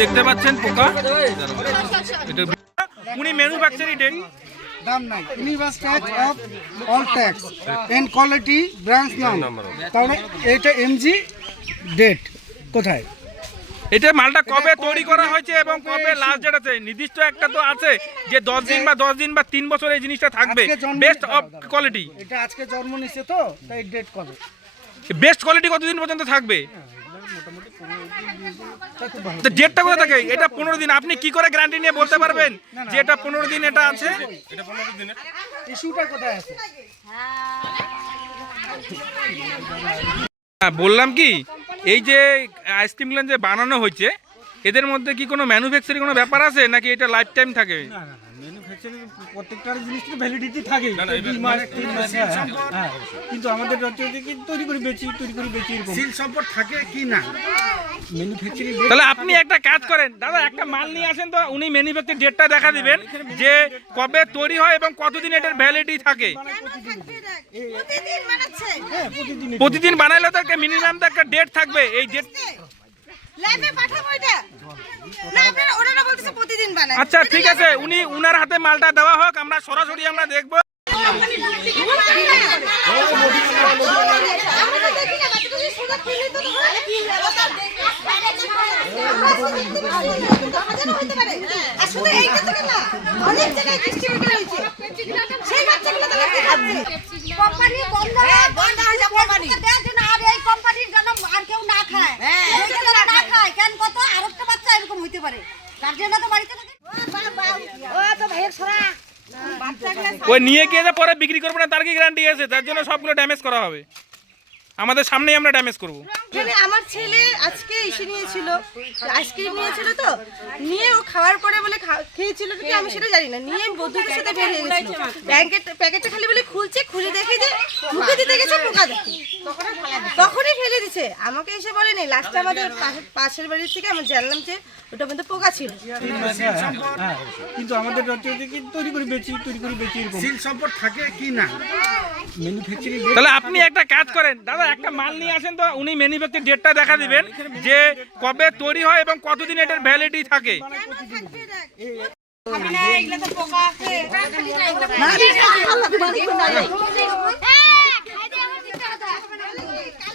দেখতে পাচ্ছেন পোকা? এটা উনি ম্যানুফ্যাকচারিং দাম নাই। Universe tax of all tax and quality branch নাম। তাহলে এটা এমজি ডেট কোথায়? এটা মালটা কবে তৈরি করা হয়েছে এবং কবে লাস্ট ডেট আছে? নির্দিষ্ট একটা তো আছে যে দশ দিন বা দশ দিন বা তিন বছর এই জিনিসটা থাকবে। বেস্ট অফ কোয়ালিটি এটা আজকে জন্ম নিচ্ছে তো তাই ডেট কবে? বেস্ট কোয়ালিটি কতদিন পর্যন্ত থাকবে? তা ডেটটা কোথায় থাকে? এটা পনেরো দিন। আপনি কি করে গ্যারান্টি নিয়ে বলতে পারবেন যে এটা পনেরো দিন এটা আছে? ইস্যুটা কোথায় আছে? হ্যাঁ বললাম কি এই যে আইসক্রিমগুলো যে বানানো হয়েছে এদের মধ্যে কি কোনো ম্যানুফ্যাকচারিং কোনো ব্যাপার আছে? নাকি এটা লাইফ টাইম থাকে না না। ভ্যালিডিটি থাকে দুই মাস তিন মাস হ্যাঁ, হ্যাঁ। কিন্তু আমাদের হচ্ছে যে কি তৈরি করে বেচি তৈরি করে বেচি এরকম। সিল সম্পদ থাকে কি না? ম্যানুফ্যাকচারিং তাহলে আপনি একটা কাজ করেন। দাদা একটা মাল নিয়ে আসেন তো উনি ম্যানুফ্যাকচার ডেটটা দেখা দিবেন যে কবে তৈরি হয় এবং কতদিন এটার ভ্যালিডিটি থাকে। প্রতিদিন প্রতিদিন বানাইলে তো একটা মিনিমাম তো একটা ডেট থাকবে। এই ডেট ল্যাবে পাঠাবো এটা? আচ্ছা ঠিক আছে উনি উনার হাতে মালটা দেওয়া হোক আমরা সরাসরি আমরা দেখব। আমরা তো দেখি না বাচ্চাটা হইতে পারে। গার্জেনরা তো বাড়িতে থাকে। ও তো ভাইয়ের বাচ্চাগুলো ওই নিয়ে গিয়ে যে পরে বিক্রি করব না তার কি গ্যারান্টি আছে? তার জন্য সবগুলো ড্যামেজ করা হবে। আমাদের সামনেই আমরা ড্যামেজ করব। এখানে আমার ছেলে আজকে এসে নিয়েছিল আইসক্রিম নিয়েছিল তো নিয়ে ও খাওয়ার পরে বলে খেয়েছিল কি আমি সেটা জানি না। নিয়ে বন্ধুদের সাথে বের হয়ে গেছিল। প্যাকেট প্যাকেটটা খালি বলে খুলছে খুলে দেখে যে মুখে দিতে গেছে পোকা দেখে। তখনই ফেলে দিছে আমাকে এসে বলেনি লাস্টে আমাদের পাশে- পাশের বাড়ির থেকে আমি জানলাম যে ওটা মধ্যে পোকা ছিল হ্যাঁ, হ্যাঁ। কিন্তু আমাদের হচ্ছে যে কি তৈরি করে বেচি তৈরি করে বেচি এরকম সিল সম্পদ থাকে কি না তাহলে আপনি একটা কাজ করেন দাদা একটা মাল নিয়ে আসেন তো উনি ম্যানুফ্যাকচার ডেটটা দেখা দিবেন যে কবে তৈরি হয় এবং কতদিন এটার ভ্যালিডিটি থাকে হ্যাঁ